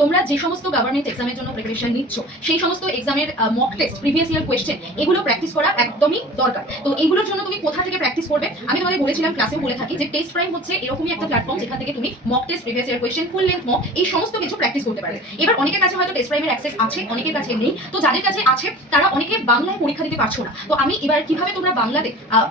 তোমরা যে সমস্ত গভর্নমেন্ট এক্সামের জন্য প্রিপারেশন নিচ্ছ সেই সমস্ত এক্সামের mock test, previous year question, এগুলো প্র্যাকটিস করা একদমই দরকার। তো এইগুলোর জন্য তুমি কোথা থেকে প্র্যাকটিস করবে? আমি তোমাদের বলেছিলাম, ক্লাসেও বলে থাকি যে টেস্ট প্রাইম হচ্ছে এরকমই একটা প্ল্যাটফর্ম যেখান থেকে তুমি mock test, previous year question, full length mock, এই সমস্ত কিছু প্র্যাকটিস করতে পারবে। এবার অনেকের কাছে হয়তো টেস্ট প্রাইমের অ্যাক্সেস আছে, অনেকের কাছে নেই। তো যাদের কাছে আছে তারা অনেকে বাংলায় পরীক্ষা দিতে পারছো না। তো আমি এবার কিভাবে তোমরা বাংলাতে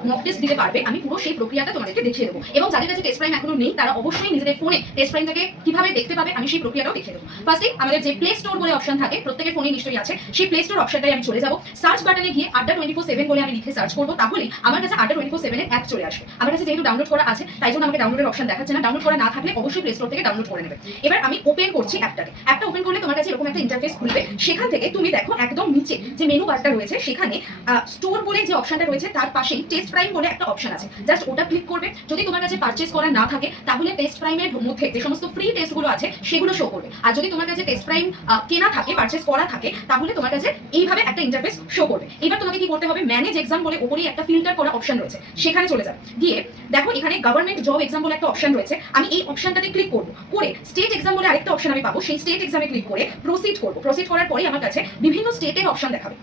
মক টেস্ট দিতে পারবে আমি পুরো সেই প্রক্রিয়াটা তোমাদেরকে দেখিয়ে দেবো। এবং যাদের কাছে টেস্ট প্রাইম এখনো নেই তারা অবশ্যই নিজেদের ফোনে টেস্ট প্রাইমটাকে কিভাবে দেখতে পাবে আমি সেই প্রক্রিয়াটাও দেখিয়ে দেবো। ফার্স্টে আমাদের যে প্লে স্টোর বলে অপশন থাকে, প্রত্যেকের ফোনে নিশ্চয়ই আছে, সেই প্লে স্টোর অপশনটাই আমি চলে যাবো। সার্চ বাটনে গিয়ে আড্ডা 24/7 বলে আমি লিখে সার্চ করবো, তাহলে আমার কাছে আড্ডা 24/7 এর অ্যাপ চলে আসবে। আমার কাছে যেহেতু ডাউনলোড করা আছে তাই জন্য আমাকে ডাউনলোডের অপশন দেখাচ্ছে না। ডাউনলোড করা না থাকলে অবশ্যই প্লে স্টোর থেকে ডাউনলোড করে নেবে। এবার আমি ওপেন করছি অ্যাপটাকে। অ্যাপটা ওপেন করলে তোমার কাছে এরকম একটা ইন্টারফেস খুলবে। সেখান থেকে তুমি দেখো একদম নিচে যে মেনু বারটা রয়েছে সেখানে স্টোর বলে যে অপশনটা রয়েছে তার পাশেই টেস্ট প্রাইম বলে একটা অপশন আছে, জাস্ট ওটা ক্লিক করবে। যদি তোমার কাছে পারচেজ করা না থাকে তাহলে টেস্ট প্রাইমের মধ্যে যে সমস্ত ফ্রি টেস্টগুলো আছে সেগুলো শো করবে। আর যদি তোমার কাছে টেস্ট প্রাইম কেনা থাকে, পারচেজ করা থাকে, তাহলে তোমার কাছে এইভাবে একটা ইন্টারফেস শো করবে। এবার তোমাকে কি করতে হবে, ম্যানেজ এক্সাম বলে উপরেই একটা ফিল্টার করা অপশন রয়েছে, সেখানে চলে যাবে। গিয়ে দেখো এখানে গভর্নমেন্ট জব এক্সাম বলে একটা অপশন রয়েছে, আমি এই অপশনটাতে ক্লিক করবো। করে স্টেট এক্সাম বলে আরেকটা অপশন আমি পাবো, সেই স্টেট এক্সামে ক্লিক করে প্রসিড করবো। প্রসিড করার পরে আমার কাছে বিভিন্ন স্টেটের অপশন দেখাবে।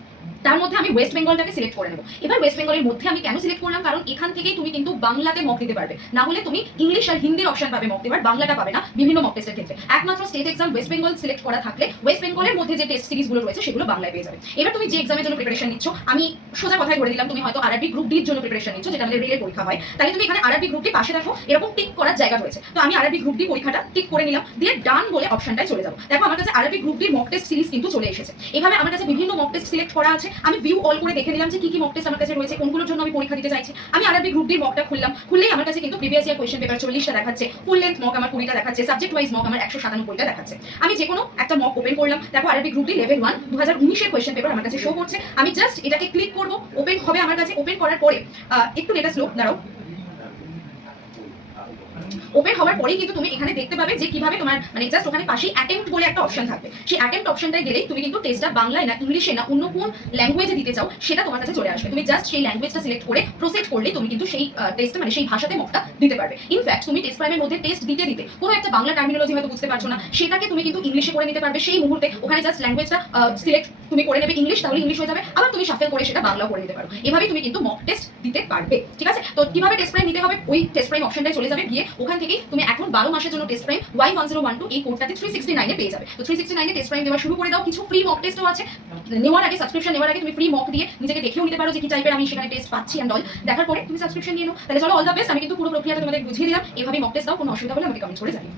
তার মধ্যে আমি ওয়েস্ট বেঙ্গলটাকে সিলেক্ট করে নেবো। এবার ওয়েস্ট বেঙ্গলের মধ্যে আমি কেন সিলেক্ট করলাম, কারণ এখান থেকেই তুমি কিন্তু বাংলাতে মক দিতে পারবে, না হলে তুমি ইংলিশ আর হিন্দির অপশন পাবে মক দেওয়ার, বাংলাটা পাবে না বিভিন্ন মক টেস্টের ক্ষেত্রে। একমাত্র state exam West Bengal select করা থাকলে ওয়েস্ট বেঙ্গলের মধ্যে যে টেস্ট সিরিজগুলো রয়েছে সেগুলো বাংলায় পেয়ে যাবে। এবার তুমি যে এক্সামের জন্য প্রিপারেশন নিচ্ছ, আমি সোজা কথাই বলে দিলাম, তুমি হয়তো আরআরবি গ্রুপ ডির জন্য প্রিপারেশন নিচ্ছ, যেটা আমাদের রেলের পরীক্ষা হয়, তাহলে তুমি এখানে আরআরবি গ্রুপ ডি পাশে দেখো এরকম টিক করার জায়গা রয়েছে। তো আমি আরআরবি গ্রুপ ডি পরীক্ষাটা টিক করে নিলাম, দিয়ে ডান বলে অপশনটায় চলে যাবো। দেখো আমার কাছে আরআরবি গ্রুপ ডির মক টেস্ট সিরিজ কিন্তু চলে এসেছে। এভাবে আমার কাছে বিভিন্ন মক টেস্ট সিলেক্ট করা আছে, আমি ভিউ অল করে দেখে নিলাম যে কি কি মক টেস্ট আমার কাছে রয়েছে, কোনগুলোর জন্য আমি পরীক্ষা দিতে চাইছি। আমি আরআরবি গ্রুপ ডির মকটা খুললাম, খুললেই আমার কাছে কিন্তু প্রিভিয়াস ইয়ার কোয়েশ্চেন পেপার 40টা দেখাচ্ছে, ফুল লেন্থ মক আমার 20টা দেখাচ্ছে, সাবজেক্ট ওয়াইজ মক আমার 197টা দেখাচ্ছে। আমি যে কোনো একটা মক ওপেন করলাম, দেখো আরআরবি গ্রুপ ডি লেভেল 1 2019 এর কোয়েশ্চেন পেপার আমার কাছে শো করছে। আমি জাস্ট এটাকে ক্লিক করব, ওপেন হবে আমার কাছে। ওপেন করার পরে একটু নেটটা স্লো, দাঁড়াও। ওপেন হওয়ার পরেই কিন্তু তুমি এখানে দেখতে পাবে যে কিভাবে তোমার মানে জাস্ট ওখানে পাশেই অ্যাটেম্প্ট বলে একটা অপশন থাকবে। সেই অ্যাটেম্প্ট অপশনটায় গেলেই তুমি কিন্তু টেস্টটা বাংলায় না ইংলিশে না অন্য কোন ল্যাঙ্গুয়েজে দিতে চাও সেটা তোমার কাছে চলে আসবে। তুমি জাস্ট সেই ল্যাঙ্গুয়েজটা সিলেক্ট করে প্রসিড করলে তুমি কিন্তু সেই টেস্টটা মানে সেই ভাষাতে মকটা দিতে পারবে। ইনফ্যাক্ট তুমি টেস্ট প্রাইমের মধ্যে টেস্ট দিতে দিতে কোনো একটা বাংলা টার্মিনোলজি হয়তো বুঝতে পারছো না, সেটাকে তুমি কিন্তু ইংলিশে করে নিতে পারবে সেই মুহূর্তে। ওখানে জাস্ট ল্যাঙ্গুয়েজটা সিলেক্ট তুমি করে নেবে ইংলিশ, তাহলে ইংলিশ হয়ে যাবে। আবার তুমি শাফেল করে সেটা বাংলাও করে নিতে পারো। এভাবেই তুমি কিন্তু মক টেস্ট দিতে পারবে। ঠিক আছে, তো কিভাবে টেস্ট প্রাইম নিতে হবে, ওই টেস্ট প্রাইম অপশনটায় চলে যাবে। গিয়ে ওখান থেকেই তুমি এখন 12 মাসের জন্য টেস্ট প্রাইম Y1012 এই কোডটাতে 369 এ পেয়ে যাবে। তো 369 এ টেস্ট প্রাইম দেওয়া শুরু করে দাও। কিছু ফ্রি মক টেস্টও আছে, নেওয়ার আগে সাবস্ক্রিপশন নেওয়ার আগে তুমি ফ্রি মক দিয়ে নিজেকে দেখেও নিতে পারো যে কি টাইপের আমি সেখানে টেস্ট পাচ্ছি এন্ড অল। দেখার পরে তুমি সাবস্ক্রিপশন নিয়ে নাও। তাহলে চলো, অল দ্য বেস্ট। আমি কিন্তু পুরো প্রক্রিয়াটা তোমাদের বুঝিয়ে দিলাম। এভাবেই মক টেস্ট দাও, কোনো অসুবিধা হলে আমাকে কমেন্ট করে জানিও।